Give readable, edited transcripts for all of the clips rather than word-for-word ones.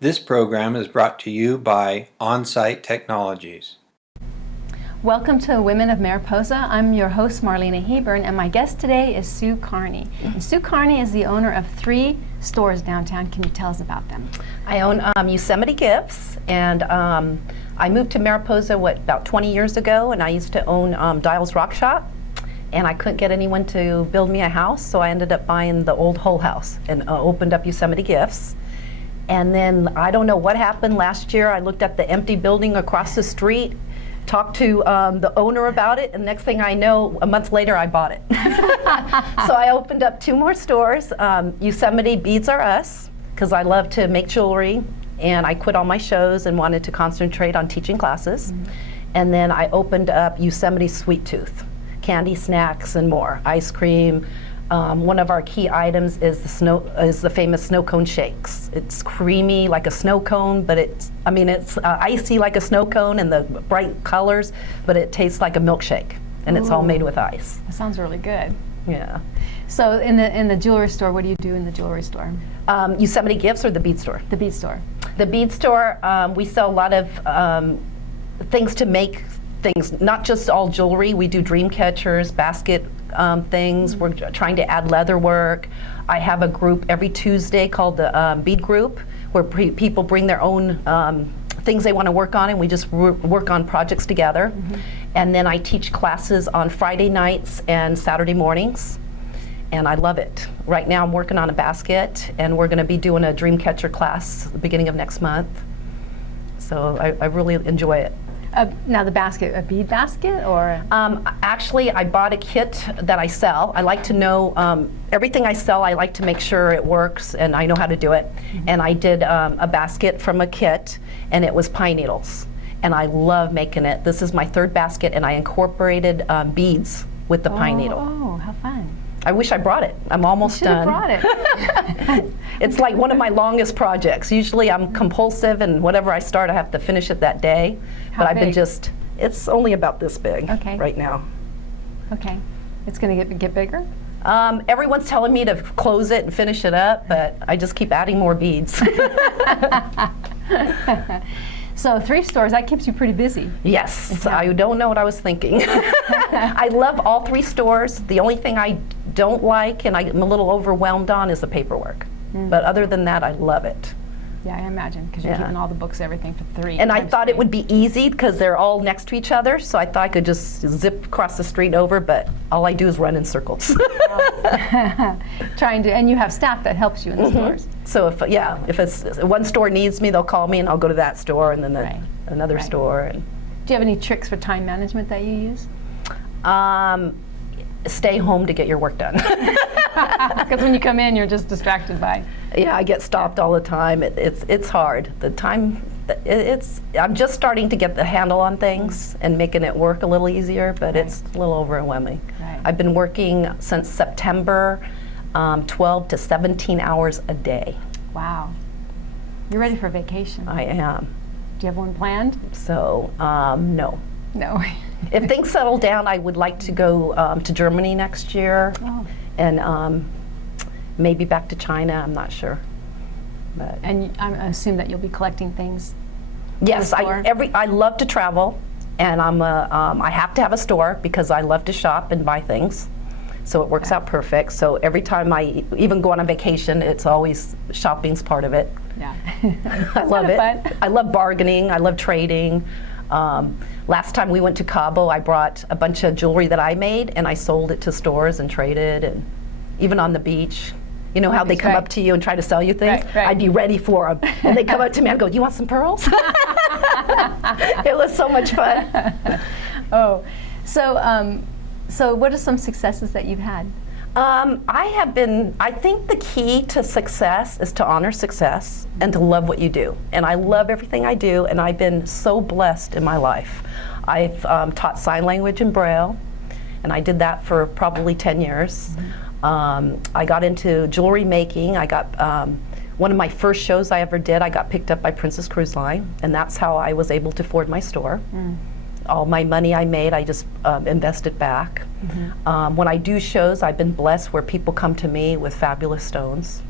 This program is brought to you by On-Site Technologies. Welcome to Women of Mariposa. I'm your host, Marlena Hebern, and my guest today is Su Carney. And Su Carney is the owner of 3 stores downtown. Can you tell us about them? I own Yosemite Gifts, and I moved to Mariposa, about 20 years ago, and I used to own Dial's Rock Shop, and I couldn't get anyone to build me a house, so I ended up buying the old Hull House and opened up Yosemite Gifts. And then I don't know what happened last year. I looked at the empty building across the street, talked to the owner about it, and next thing I know, a month later, I bought it. So I opened up 2 more stores. Yosemite Beads Are Us, because I love to make jewelry, and I quit all my shows and wanted to concentrate on teaching classes. Mm-hmm. And then I opened up Yosemite Sweet Tooth, candy, snacks, and more, ice cream. One of our key items is the famous snow cone shakes. It's creamy like a snow cone, but it's icy like a snow cone and the bright colors, but it tastes like a milkshake, and it's all made with ice. That sounds really good. Yeah. So in the jewelry store, what do you do in the jewelry store? Yosemite Gifts or the Bead Store? The Bead Store. The Bead Store, we sell a lot of things to make things, not just all jewelry. We do dream catchers, basket things. We're trying to add leather work. I have a group every Tuesday called the Bead Group, where people bring their own things they want to work on, and we just work on projects together. Mm-hmm. And then I teach classes on Friday nights and Saturday mornings, and I love it. Right now I'm working on a basket, and we're going to be doing a dream catcher class at the beginning of next month. So I really enjoy it. Now the basket, a bead basket, or? Actually, I bought a kit that I sell. I like to know everything I sell. I like to make sure it works and I know how to do it. Mm-hmm. And I did a basket from a kit, and it was pine needles. And I love making it. This is my 3rd basket, and I incorporated beads with the pine needle. Oh, how fun. I wish I brought it. I'm almost done. You should have brought it. It's like one of my longest projects. Usually I'm compulsive, and whatever I start, I have to finish it that day. How but big? I've been it's only about this big right now. Okay. It's going to get bigger? Everyone's telling me to close it and finish it up, but I just keep adding more beads. So 3 stores, that keeps you pretty busy. Yes, I don't know what I was thinking. I love all 3 stores. The only thing I don't like and I'm a little overwhelmed on is the paperwork. But other than that, I love it. Yeah, I imagine, because you're keeping all the books, everything for 3. And I thought it would be easy because they're all next to each other, so I thought I could just zip across the street over, but all I do is run in circles. And you have staff that helps you in the stores. So if one store needs me, they'll call me, and I'll go to that store, and then another store. And do you have any tricks for time management that you use? Stay home to get your work done. Because when you come in, you're just distracted by. Yeah, I get stopped all the time. It's hard. The time, I'm just starting to get the handle on things and making it work a little easier, but it's a little overwhelming. Right. I've been working since September, 12 to 17 hours a day. Wow. You're ready for vacation. I am. Do you have one planned? So, no. No. If things settle down, I would like to go to Germany next year, and maybe back to China. I'm not sure. But and I assume that you'll be collecting things. Yes, I love to travel, and I have to have a store because I love to shop and buy things. So it works out perfect. So every time I even go on a vacation, it's always shopping's part of it. Yeah. I love it. Fun. I love bargaining. I love trading. Last time we went to Cabo, I brought a bunch of jewelry that I made, and I sold it to stores and traded, and even on the beach. You know how they come up to you and try to sell you things? Right. I'd be ready for them. And they come up to me and go, "Do you want some pearls?" It was so much fun. Oh, so what are some successes that you've had? I think the key to success is to honor success and to love what you do. And I love everything I do, and I've been so blessed in my life. I've taught sign language and Braille, and I did that for probably 10 years. I got into jewelry making. I got one of my first shows I ever did, I got picked up by Princess Cruise Line, and that's how I was able to afford my store. All my money I made, I just invested back. When I do shows, I've been blessed where people come to me with fabulous stones.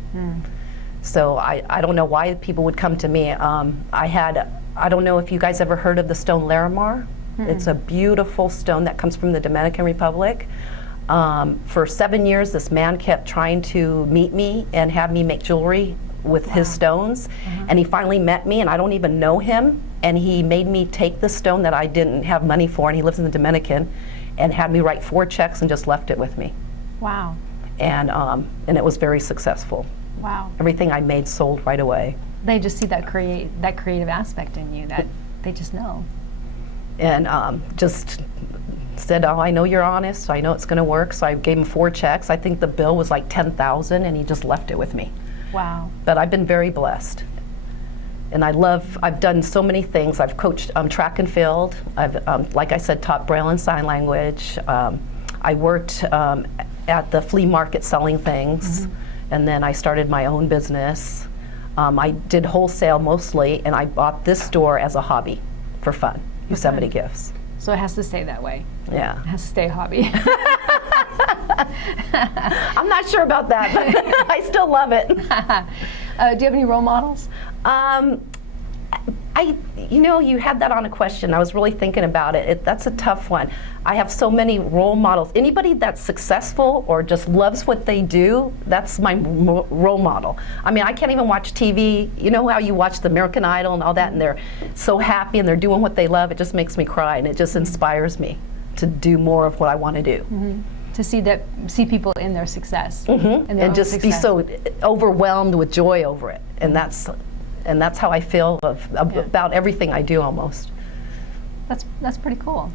So I don't know why people would come to me. I don't know if you guys ever heard of the stone Larimar. It's a beautiful stone that comes from the Dominican Republic. For 7 years, this man kept trying to meet me and have me make jewelry with his stones. And he finally met me, and I don't even know him. And he made me take the stone that I didn't have money for, and he lives in the Dominican, and had me write 4 checks and just left it with me. Wow. And it was very successful. Wow. Everything I made sold right away. They just see that creative aspect in you that they just know. And just said, oh, I know you're honest, so I know it's going to work. So I gave him 4 checks. I think the bill was like $10,000, and he just left it with me. Wow. But I've been very blessed. And I've done so many things. I've coached track and field. I've, like I said, taught Braille and Sign Language. I worked at the flea market selling things. And then I started my own business. I did wholesale mostly, and I bought this store as a hobby for fun, Yosemite Gifts. So it has to stay that way. Yeah. It has to stay a hobby. I'm not sure about that, but I still love it. Do you have any role models? You had that on a question. I was really thinking about it. That's a tough one. I have so many role models. Anybody that's successful or just loves what they do, that's my role model. I mean, I can't even watch TV. You know how you watch the American Idol and all that, and they're so happy and they're doing what they love. It just makes me cry, and it just inspires me to do more of what I want to do. To see people in their success. And just be so overwhelmed with joy over it. And that's how I feel about everything I do almost. That's pretty cool.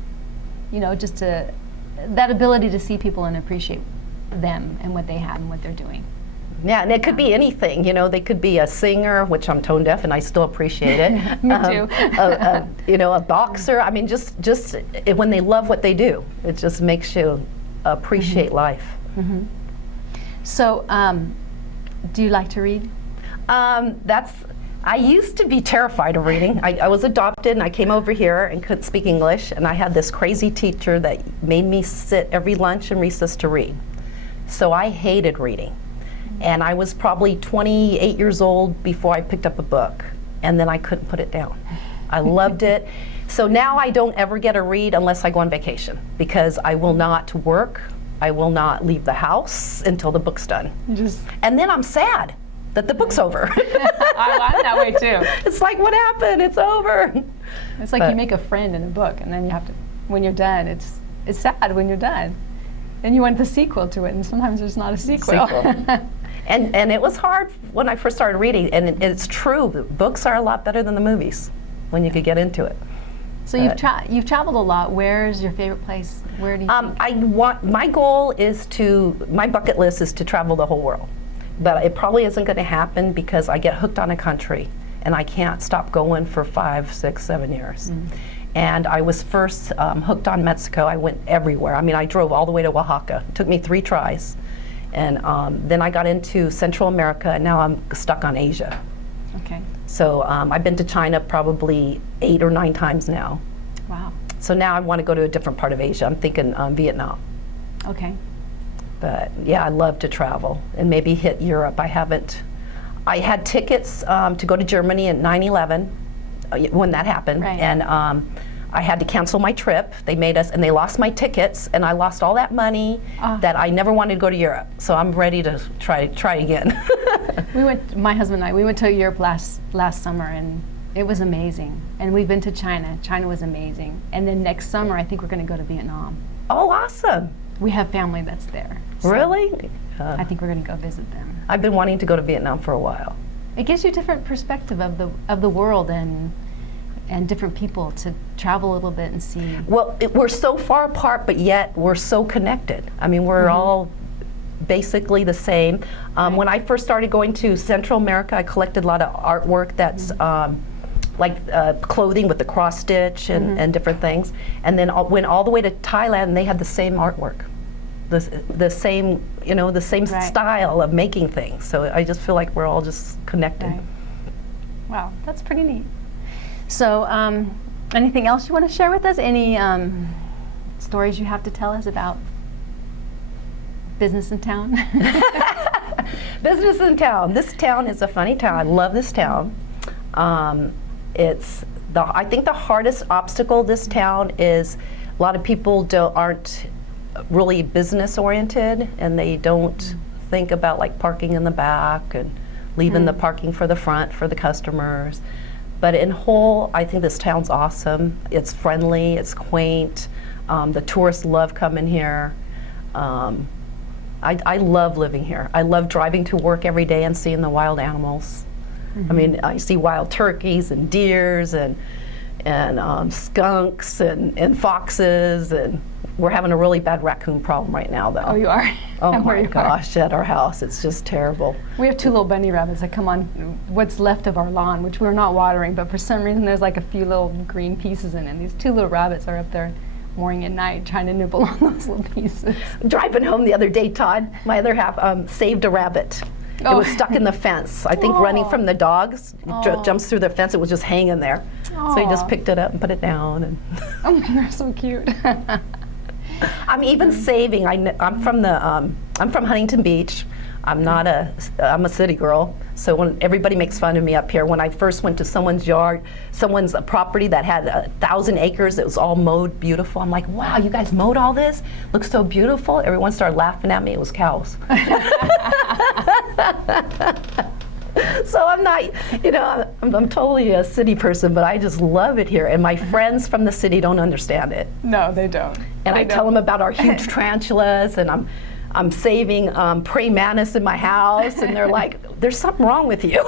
You know, just that ability to see people and appreciate them and what they have and what they're doing. Yeah, and it could be anything. You know, they could be a singer, which I'm tone deaf and I still appreciate it. Me too. A boxer. I mean, just when they love what they do, it just makes you appreciate life. So, do you like to read? I used to be terrified of reading. I was adopted, and I came over here and couldn't speak English, and I had this crazy teacher that made me sit every lunch and recess to read. So I hated reading. And I was probably 28 years old before I picked up a book, and then I couldn't put it down. I loved it. So now I don't ever get a read unless I go on vacation, because I will not work, I will not leave the house until the book's done. And then I'm sad that the book's over. I'm that way too. It's like, what happened? It's over. It's like you make a friend in a book, and then you have to, when you're done, it's sad when you're done. And you want the sequel to it, and sometimes there's not a sequel. And it was hard when I first started reading, and it's true, books are a lot better than the movies when you could get into it. So you've traveled a lot. Where's your favorite place? Where do you my goal is my bucket list is to travel the whole world. But it probably isn't going to happen because I get hooked on a country and I can't stop going for 5, 6, 7 years. And I was first hooked on Mexico. I went everywhere. I mean, I drove all the way to Oaxaca. It took me 3 tries. And then I got into Central America, and now I'm stuck on Asia. Okay. So I've been to China probably 8 or 9 times now. Wow. So now I want to go to a different part of Asia. I'm thinking Vietnam. Okay. But yeah, I love to travel and maybe hit Europe. I had tickets to go to Germany in 9/11 when that happened. Right. And I had to cancel my trip. They lost my tickets, and I lost all that money that I never wanted to go to Europe. So I'm ready to try again. My husband and I, we went to Europe last summer, and it was amazing. And we've been to China. China was amazing. And then next summer, I think we're going to go to Vietnam. Oh, awesome. We have family that's there. So Really? I think we're going to go visit them. I've been wanting to go to Vietnam for a while. It gives you a different perspective of the world and different people to travel a little bit and see. Well, we're so far apart, but yet we're so connected. I mean, we're all basically the same. When I first started going to Central America, I collected a lot of artwork that's like clothing with the cross stitch and different things. And then went all the way to Thailand, and they had the same artwork, the same style of making things. So I just feel like we're all just connected. Right. Wow, that's pretty neat. So, anything else you want to share with us? Any stories you have to tell us about business in town? Business in town. This town is a funny town. I love this town. I think the hardest obstacle this town is a lot of people aren't really business oriented, and they don't think about like parking in the back and leaving the parking for the front for the customers. But in whole, I think this town's awesome. It's friendly, it's quaint. The tourists love coming here. I love living here. I love driving to work every day and seeing the wild animals. I mean, I see wild turkeys and deers and skunks and foxes, and we're having a really bad raccoon problem right now, though. Oh, you are? Oh Where my you are. gosh, at our house, it's just terrible. We have two little bunny rabbits that come on what's left of our lawn, which we're not watering, but for some reason there's like a few little green pieces in it. These two little rabbits are up there morning and night trying to nibble on those little pieces. Driving home the other day, Todd, my other half, saved a rabbit. It was stuck in the fence. I think running from the dogs, jumps through the fence. It was just hanging there. So he just picked it up and put it down. And Oh, they're so cute. I'm even saving. I'm from Huntington Beach. I'm a city girl. So when everybody makes fun of me up here, when I first went to someone's yard, someone's property that had 1,000 acres, it was all mowed beautiful. I'm like, wow, you guys mowed all this? Looks so beautiful. Everyone started laughing at me. It was cows. So I'm not, I'm totally a city person, but I just love it here. And my friends from the city don't understand it. No, they don't. And I tell them about our huge tarantulas, and I'm saving praying mantis in my house, and they're like, there's something wrong with you.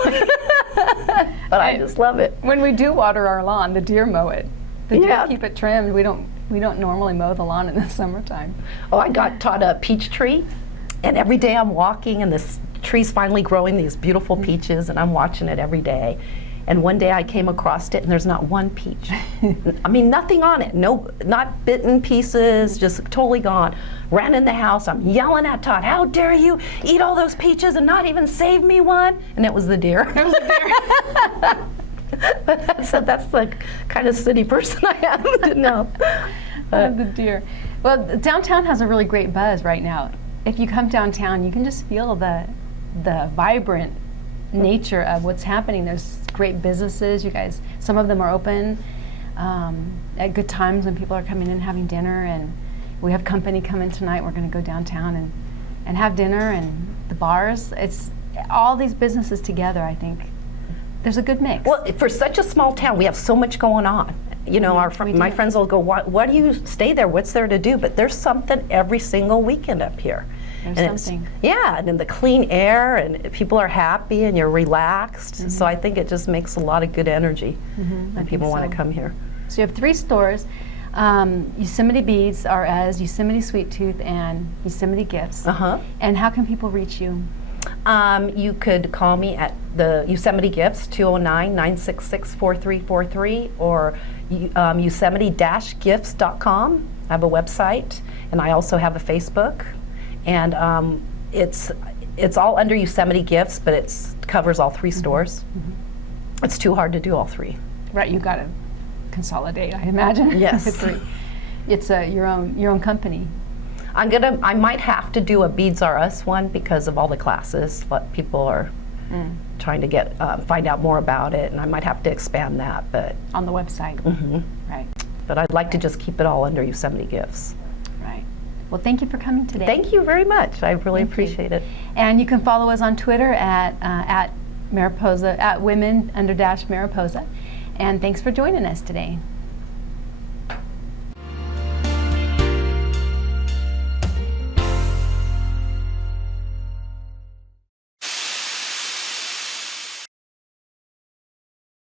But I just love it. When we do water our lawn, the deer mow it. The deer keep it trimmed. We don't normally mow the lawn in the summertime. Oh, I got taught a peach tree, and every day I'm walking, and this tree's finally growing these beautiful peaches, and I'm watching it every day. And one day I came across it, and there's not one peach. I mean, nothing on it. No, not bitten pieces, just totally gone. Ran in the house. I'm yelling at Todd, "How dare you eat all those peaches and not even save me one?" And it was the deer. It was a deer. But that's the kind of city person I am to know. The deer. Well, downtown has a really great buzz right now. If you come downtown, you can just feel the vibrant nature of what's happening. There's great businesses. You guys, some of them are open at good times when people are coming in having dinner, and we have company coming tonight. We're going to go downtown and have dinner, and the bars. It's all these businesses together. I think there's a good mix. Well, for such a small town, we have so much going on. My friends will go, why do you stay there? What's there to do? But there's something every single weekend up here. There's something. And then the clean air, and people are happy, and you're relaxed. So I think it just makes a lot of good energy when people want to come here. So you have 3 stores. Yosemite Beads are as Yosemite Sweet Tooth and Yosemite Gifts. And how can people reach you? You could call me at the Yosemite Gifts, 209-966-4343, or yosemite-gifts.com. I have a website, and I also have a Facebook. And it's all under Yosemite Gifts, but it covers all 3 stores. It's too hard to do all 3. Right, you got to consolidate, I imagine. Yes. 3. It's your own company. I might have to do a Beads R Us one because of all the classes. But people are trying to find out more about it, and I might have to expand that. But on the website. Right. But I'd like to just keep it all under Yosemite Gifts. Right. Well, thank you for coming today. Thank you very much. I really appreciate it. And you can follow us on Twitter at Mariposa, at Women_Mariposa. And thanks for joining us today.